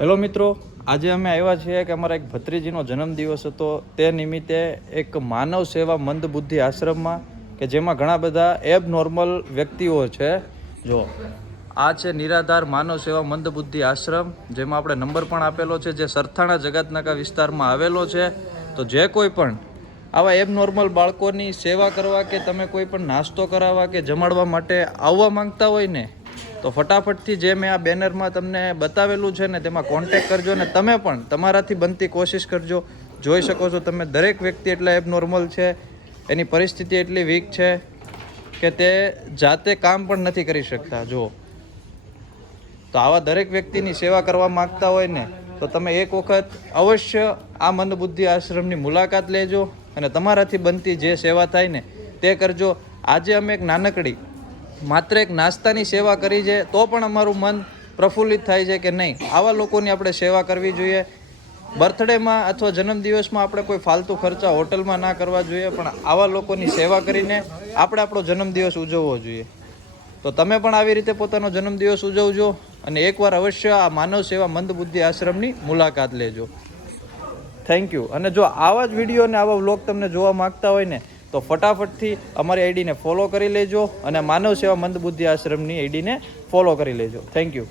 Hello મિત્રો, આજે અમે આવ્યા છીએ કે અમારા એક ભત્રીજીનો જન્મદિવસ હતો. તે નિમિત્તે એક માનવ સેવા મંદબુદ્ધિ આશ્રમમાં કે જેમાં ઘણા બધા એબ નોર્મલ વ્યક્તિઓ છે. જો આ છે નિરાધાર માનવ સેવા મંદબુદ્ધિ આશ્રમ, જેમાં આપણે નંબર પણ આપેલો છે, જે સરથાણા જગતનાકા વિસ્તારમાં આવેલો છે. તો જે કોઈ પણ આવા એબ નોર્મલ બાળકોની સેવા કરવા કે તમે કોઈ પણ નાસ્તો કરાવવા કે જમાડવા માટે આવવા માંગતા હોય ને, તો ફટાફટથી જે મેં આ બેનરમાં તમને બતાવેલું છે ને તેમાં કોન્ટેક કરજો ને તમે પણ તમારાથી બનતી કોશિશ કરજો. જોઈ શકો છો તમે, દરેક વ્યક્તિ એટલા એબનોર્મલ છે, એની પરિસ્થિતિ એટલી વીક છે કે તે જાતે કામ પણ નથી કરી શકતા. જો તો આવા દરેક વ્યક્તિની સેવા કરવા માગતા હોય ને, તો તમે એક વખત અવશ્ય આ મંદબુદ્ધિ આશ્રમની મુલાકાત લેજો અને તમારાથી બનતી જે સેવા થાય ને તે કરજો. આજે અમે એક નાનકડી માત્ર એક નાસ્તાની સેવા કરી છે, તો પણ અમારું મન પ્રફુલ્લિત થાય છે કે નહીં, આવા લોકોની આપણે સેવા કરવી જોઈએ. બર્થડેમાં અથવા જન્મદિવસમાં આપણે કોઈ ફાલતુ ખર્ચા હોટલમાં ના કરવા જોઈએ, પણ આવા લોકોની સેવા કરીને આપણે આપણો જન્મદિવસ ઉજવવો જોઈએ. તો તમે પણ આવી રીતે પોતાનો જન્મદિવસ ઉજવજો અને એકવાર અવશ્ય આ માનવ સેવા મંદબુદ્ધિ આશ્રમની મુલાકાત લેજો. Thank you. અને જો આવા જ વિડીયો અને આવા વ્લોગ તમને જોવા માગતા હોય ને, તો ફટાફટથી અમારી આઈડીને ફોલો કરી લેજો અને માનવ સેવા મંદબુદ્ધિ આશ્રમની આઈડીને ફોલો કરી લેજો. Thank you.